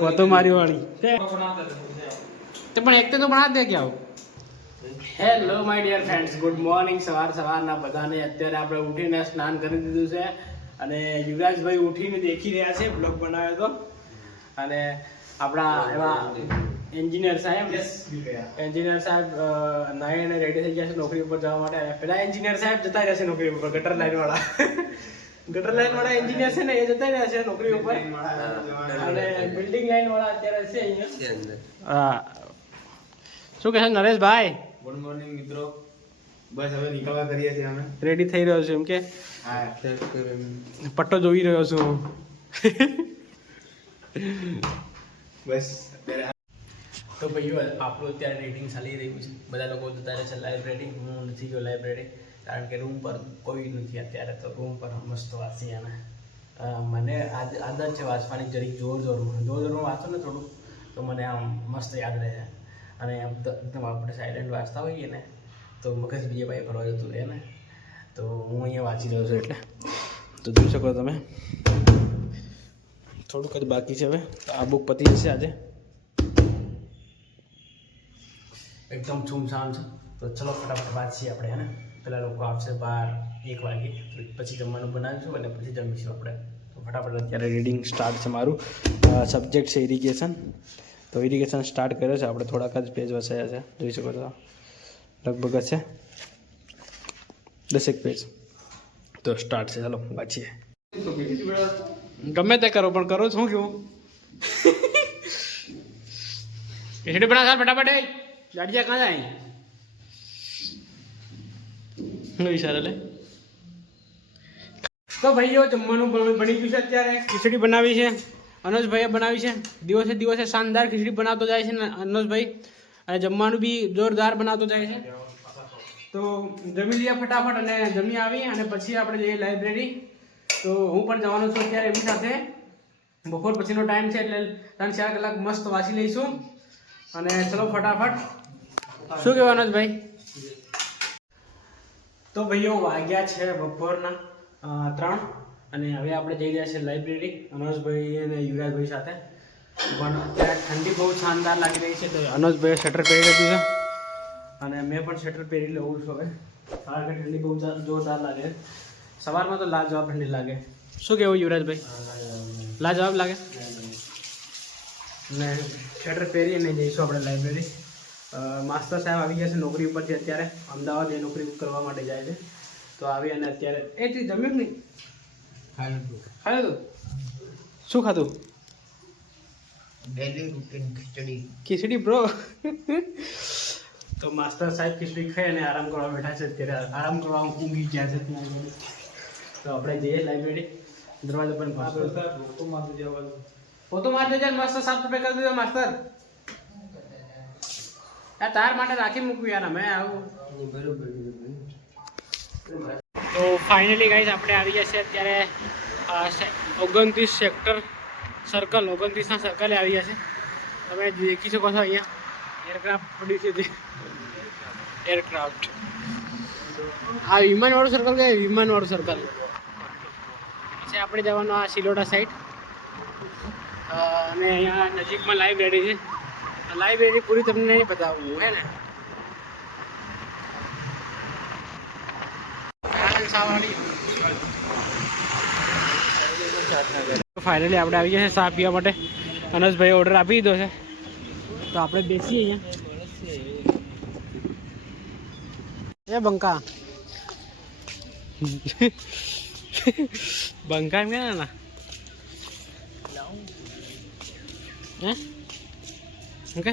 वो तो मारी वाली तो पण एक तो बना दे क्या hello my dear friends, good morning. સવારના બધાને અત્યારે આપણે ઉઠીને સ્નાન કરી દીધું છે અને યુવરાજભાઈ ઉઠીને દેખી રહ્યા છે, બ્લોગ બનાવ્યો હતો. અને આપણા એવા એન્જિનિયર સાહેબ નાઈને રેડી થઈ ગયા છે નોકરી ઉપર જવા માટે. પેલા એન્જિનિયર સાહેબ જતા રહ્યા છે નોકરી ઉપર, ગટર લાઈન વાળા એન્જિનિયર છે ને એ જતા રહ્યા છે નોકરી ઉપર. અને બિલ્ડિંગ લાઈન વાળા અત્યારે છે અહીંયા. હા, શું કહે છે નરેશભાઈ? ગુડ મોર્નિંગ મિત્રો. બસ હવે નીકળવા કરીએ છીએ અમે. રેડી થઈ રહ્યો છું એમ કે? હા, પટ્ટો જોઈ રહ્યો છું બસ. તો ભાઈઓ આપણું અત્યારે રેડિંગ ચાલી રહ્યું છે. બધા લોકો જતા રહે છે લાઇબ્રેરી. હું નથી ગયો લાઇબ્રેરી કારણ કે રૂમ પર કોઈ નથી અત્યારે. તો રૂમ પર મસ્ત વાંચી અને મને આદત છે વાંચવાની જરીક જોરમાં વાંચો ને થોડું તો મને આમ મસ્ત યાદ રહે છે. અને એકદમ આપણે સાયલેન્ટ વાંચતા હોઈએ ને તો મગજ બીજે ભાઈ ફરવા જતું રહે ને. તો હું અહીંયા વાંચી રહ્યો છું એટલે તો જોઈ શકો તમે. થોડુંક જ બાકી છે હવે. આ બુક પતી જશે આજે. એકદમ છૂમછામ છે. તો ચલો ફટાફટ વાંચીએ આપણે હે ને. પેલા લોકો આવશે 12-1 વાગે, પછી જમવાનું બનાવીશું અને પછી જમીશું આપણે. તો ફટાફટ અત્યારે રીડિંગ સ્ટાર્ટ છે મારું. સબ્જેક્ટ છે ઇરિગેશન. તો ઇરિગેશન સ્ટાર્ટ કર્યો છે આપણે. થોડાક જ પેજ વસાયા છે, જોઈ શકો છો. લગભગ છે 10 પેજ. તો સ્ટાર્ટ છે, ચાલો વાંચીએ. ગમે તે કરો પણ કરો શું કેવું ખીચડી બના સાર ફટાફટ. ગાડિયા કાં જાય વિચાર લે. તો ભાઈઓ જમવાનું બની ગયું છે અત્યારે. ખીચડી બનાવી છે, અનોજભાઈએ બનાવી છે. દિવસે શાનદાર ખીચડી બનાવતો જાય છે અનોજભાઈ. અને જમવાનું બી જોરદાર બનાવતો જાય છે. તો જમી લઈએ ફટાફટ અને જમી આવી અને પછી આપણે જઈએ લાઇબ્રેરી. તો હું પણ જવાનું છું અત્યારે એમની સાથે. બપોર પછીનો ટાઈમ છે એટલે 3-4 કલાક મસ્ત વાંચી લઈશું. અને ચલો ફટાફટ. શું કહેવાનું છે ભાઈ? તો ભાઈઓ વાગ્યા છે બપોરના 3 અને હવે આપણે જઈ રહ્યા છીએ લાઇબ્રેરી અનોજભાઈ અને યુવરાજભાઈ સાથે. પણ અત્યારે ઠંડી બહુ શાનદાર લાગી રહી છે. તો અનોજભાઈએ સ્વેટર પહેરી લીધું છે અને મેં પણ સ્વેટર પહેરી લઉં છું હવે, કારણ કે ઠંડી બહુ જોરદાર લાગે. સવારમાં તો લાજવાબ ઠંડી લાગે. શું કહેવું યુવરાજભાઈ? લાજવાબ લાગે ને. સ્વેટર પહેરી અને જઈશું આપણે લાઇબ્રેરી. માસ્ટર સાહેબ આવી ગયા છે નોકરી ઉપરથી અત્યારે. અમદાવાદ એ નોકરી કરવા માટે જાય છે. તો આવી અને અત્યારે એથી જમ્યું નહીં? ખાયું તું? શું ખાધું? ખીચડી બ્રો. તો માસ્ટર સાહેબ ખીચડી ખાઈ અને આરામ કરવા બેઠા છે અત્યારે. આરામ કરવા ઊંઘી ગયા છે ત્યાં. તો આપણે જઈએ લાઇબ્રેરી. દરવાજો પણ પોતો મારતો જાય. મસ્ત સાફ સફાઈ કરી દીધો માસ્ટર. તાર માટે રાખી મૂકવું યાર અમે આવું. તો ફાઇનલી ગાઈસ આપણે આવી ગયા છે અત્યારે 29 સેક્ટર સર્કલ. 29ના સર્કલે આવી ગયા છે. તમે દેખી શકો છો અહીંયા એરક્રાફ્ટ પડ્યું છે. એરક્રાફ્ટ આ વિમાનવાળું સર્કલ કે વિમાનવાળું સર્કલ છે. આપણે જવાનું આ સિલોડા સાઈડ. અને અહીંયા નજીકમાં લાઇબ્રેરી છે. લાઇબ્રેરી પૂરી તમને નહીં બતાવવું હે ને. ફાઇનલી આપણે આવી ગયા છે ચા પીવા માટે. અનસભાઈ ઓર્ડર આપી દીધો છે તો આપણે બેસીએ અહીંયા. એ બંકા બંકા એમ કે ના હે ઓકે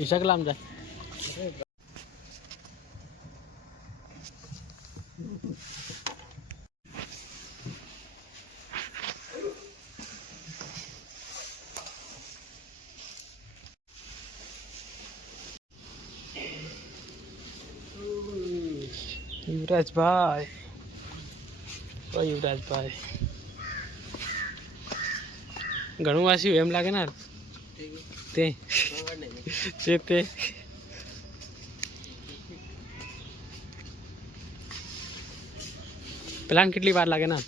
ઇન્સ્ટાગ્રામ જાય. યુવરાજભાઈ, ઓ યુવરાજભાઈ ઘણું વાંચ્યું એમ લાગે ને તે તે પેલા કેટલી વાર લાગે ને?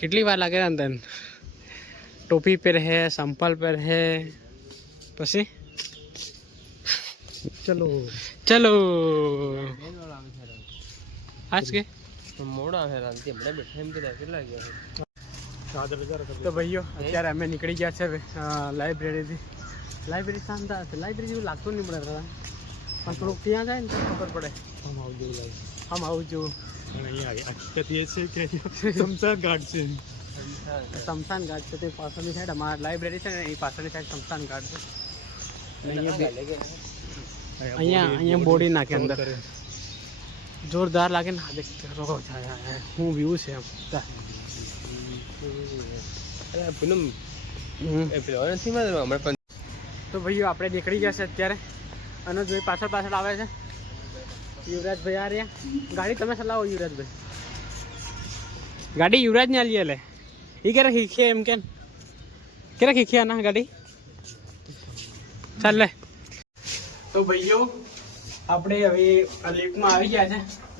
કેટલી વાર લાગે ને તને? ટોપી પહેરે હે, સંપલ પહેરે હે, પછી ચલો ચલો આજ કે મોડા હેરાન તે હમણાં બેઠા એમ કીધા કેટલા ગયા તો ભાઈઓ અત્યારે અમે નીકળી ગયા છે લાઇબ્રેરીથી. લાઇબ્રેરી શાનદાર છે. લાઇબ્રેરી જેવું લાગતું નહીં પડે પણ થોડુંક ત્યાં જાય ને તો ખબર પડે આમ આવું જેવું લાગે. આમ આવું જેવું શમશાન ઘાટ છે. શમશાન ઘાટ છે તે પાછળની સાઈડ અમારા લાઇબ્રેરી છે ને એ પાછળની સાઈડ શમશાન ઘાટ છે. અહીંયા બોડી નાખે અંદર જોરદાર લાગે ને. હું વ્યૂ છે એમ પૂનમ તો ભાઈઓ આપણે નીકળી ગયા છે અત્યારે. અનુજભાઈ પાછળ પાછળ આવે છે. યુવરાજભાઈ આ રહ્યા. ગાડી તમે ચલાવો યુવરાજભાઈ. ગાડી યુવરાજ ને આલીએ લે એ ક્યારે શીખે એમ કે ક્યારે શીખ્યા ના ગાડી ચાલ લે. તો ભાઈઓ આપણે હવે લિફ્ટમાં આવી ગયા છે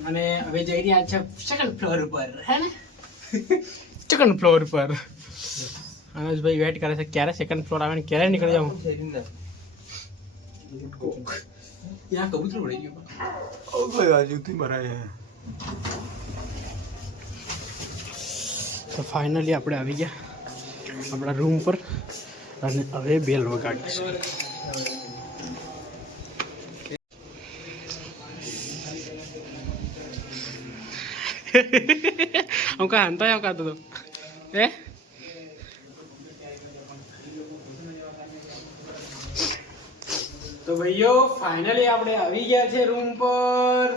અને હવે જઈ રહ્યા છે સેકન્ડ ફ્લોર પર હે ને સેકન્ડ ફ્લોર પર. અનુજભાઈ વેઇટ કરે છે ક્યારે સેકન્ડ ફ્લોર આવે ને ક્યારે નીકળી જાઉં. यहाँ कबूतर उड़े गए કોઈ બાજુથી ભરાય તો ફાઇનલી આપણે આવી ગયા આપણા રૂમ પર અને હવે બેલ વગાડી છે. હું કા હંતા હું કાતો તો એ તો ભાઈઓ ફાઇનલી આપણે આવી ગયા છે રૂમ પર.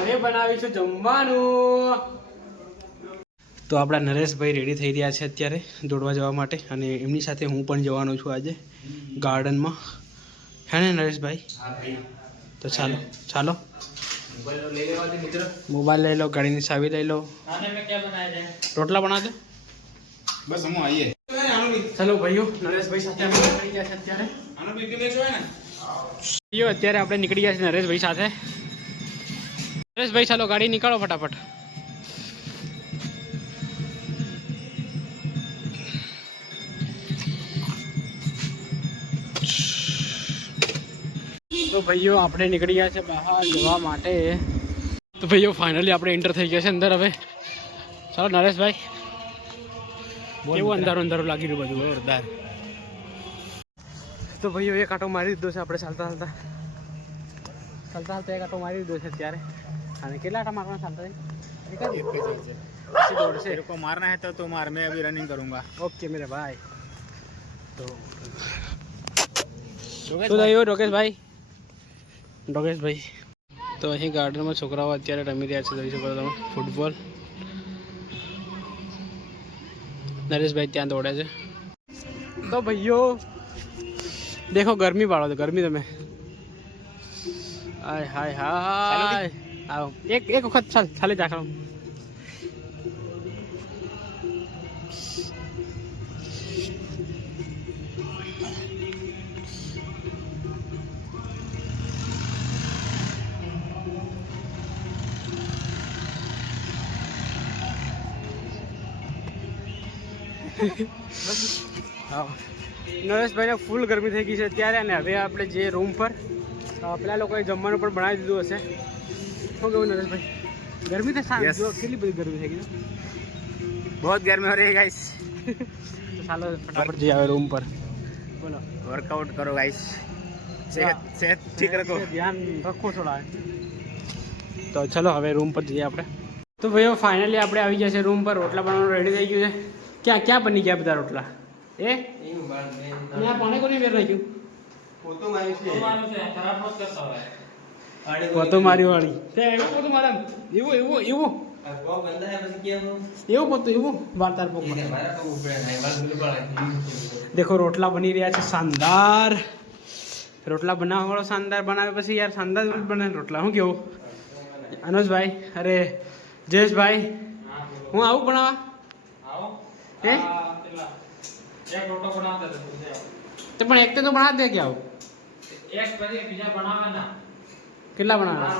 હવે બનાવીશું જમવાનું. તો આપણા નરેશભાઈ રેડી થઈ રહ્યા છે અત્યારે દોડવા જવા માટે અને એમની સાથે હું પણ જવાનો છું આજે ગાર્ડનમાં હે ને નરેશભાઈ. તો ચાલો ચાલો મોબાઈલ લઈ લો, ગાડીની ચાવી લઈ લો. રોટલા બનાવજો બસ હું આવીએ. ચાલો ભાઈઓ નરેશભાઈ સાથે આપણે નીકળી ગયા છે અત્યારે. ભાઈઓ અત્યારે આપણે નીકળી ગયા છે નરેશભાઈ સાથે. નરેશભાઈ ચાલો ગાડી નીકાળો ફટાફટ. તો ભાઈઓ આપણે નીકળી ગયા છે બહાર જવા માટે. તો ભાઈઓ ફાઇનલી આપણે એન્ટર થઈ ગયા છે અંદર. હવે ચાલો નરેશભાઈ કેવું અંધારું અંધારું લાગી રહ્યું બધું જોરદાર. તો ભાઈઓ એક આટો મારી દીધો છે આપણે ચાલતા ચાલતા એક આટો મારી દીધો છે અત્યારે. અને કેટલા આટા મારવાના ચાલતા तेरे को मारना है तो मार, मैं अभी रनिंग करूंगा. ओके मेरे भाई. तो શું થયું રોકેશભાઈ? તો અહીં ગાર્ડનમાં છોકરાઓ અત્યારે રમી રહ્યા છે. જોઈ શકો તમે ફૂટબોલ. નરેશભાઈ ત્યાં દોડે છે. તો ભાઈઓ દેખો ગરમી પાડો તો ગરમી તમે. હાય હાય હાય આવો એક વખત ચાલે ચાખો. નરેશભાઈને ફૂલ ગરમી થઈ ગઈ છે અત્યારે. અને હવે આપણે જે રૂમ પર પેલા લોકોએ જમવાનું પણ બનાવી દીધું હશે. શું કેવું નરેશભાઈ? ગરમી તો જો કેટલી બધી ગરમી થઈ ગઈ. बहुत गर्मी हो रही है गाइस. તો ચાલો ફટાફટ જઈએ હવે રૂમ પર. બોલો वर्कआउट करो गाइस. सेहत ठीक रखो. ધ્યાન રાખો થોડા. તો ચલો હવે રૂમ પર જઈએ આપણે. તો ભાઈઓ ફાઇનલી આપણે આવી ગયા છે રૂમ પર. રોટલા બનાવવાનું રેડી થઈ ગયું છે. ક્યાં બની ગયા બધા રોટલા? એ આ પાણી કોની વેર નાખ્યું? પોતો મારી વાળી એવું પોતું મારે એવું પોતું વાર્તાર પોક. દેખો રોટલા બની રહ્યા છે શાનદાર. રોટલા બનાવવા વાળો શાનદાર બનાવે પછી યાર શાનદાર બને રોટલા. શું કેવું અનુજભાઈ? અરે જયેશભાઈ હું આવું બનાવવા હે તો પણ એક તો બના દે કે આવું કેટલા બનાવવાના?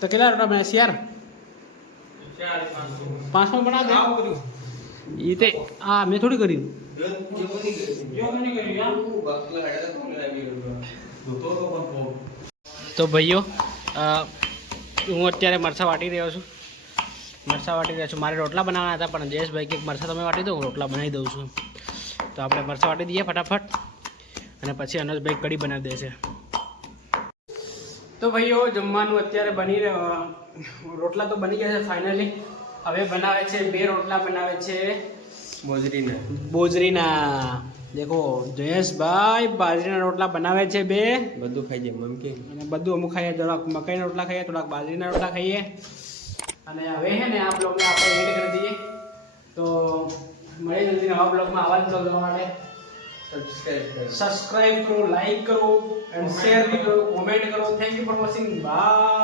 તો કેટલા રોટલા બનાવે યાર? 500 બના દે. એ તે હા મેં થોડી કર્યું તો ભાઈઓ હું અત્યારે મરચાં વાટી રહ્યો છું મારે રોટલા બનાવવાના હતા પણ જયેશભાઈ કે મરચાં તમે વાટી દો હું રોટલા બનાવી દઉં છું તો આપણે મરચાં વાટી દઈએ ફટાફટ અને પછી અનસભાઈ કઢી બનાવી દેશે તો ભાઈઓ જમવાનું અત્યારે બની રોટલા તો બની ગયા છે ફાઇનલી હવે બનાવે છે 2 રોટલા બનાવે છે બોજરીના દેખો જયેશભાઈ બાજરીના રોટલા બનાવે છે 2 બધું ખાઈ જાય મમકી અને બધું અમુક ખાઈએ થોડાક મકાઈના રોટલા ખાઈએ થોડાક બાજરીના રોટલા ખાઈએ અને હવે છે ને આ બ્લોગને આપણે એડ કરી દઈએ તો મળીએ જલ્દી નવા બ્લોગમાં આવા જ બ્લોગ જોવા માટે સબસ્ક્રાઇબ કરો લાઈક કરો એન્ડ શેર બી કરો કોમેન્ટ કરો thank you for watching bye